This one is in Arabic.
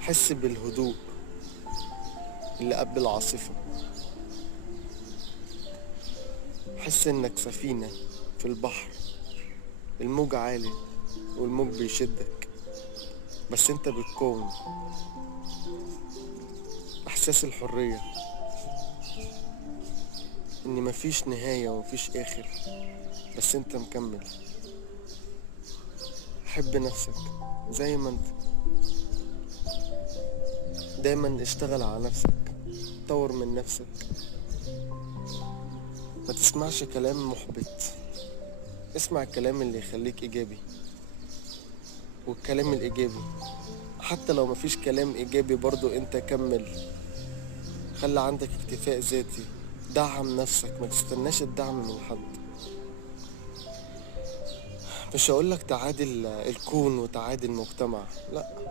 حس بالهدوء اللي قبل العاصفة. حس انك سفينة في البحر، الموج عالي والموج بيشدك، بس انت بتكون احساس الحرية، ان مفيش نهاية ومفيش اخر، بس انت مكمل. حب نفسك زي ما انت، دايما اشتغل على نفسك، طور من نفسك. ما تسمعش كلام محبط، اسمع الكلام اللي يخليك ايجابي. والكلام الايجابي حتى لو مفيش كلام ايجابي برضو انت كمل. خلي عندك اكتفاء ذاتي، دعم نفسك، ما تستناش الدعم من حد. مش هقولك تعادل الكون وتعادل المجتمع، لا،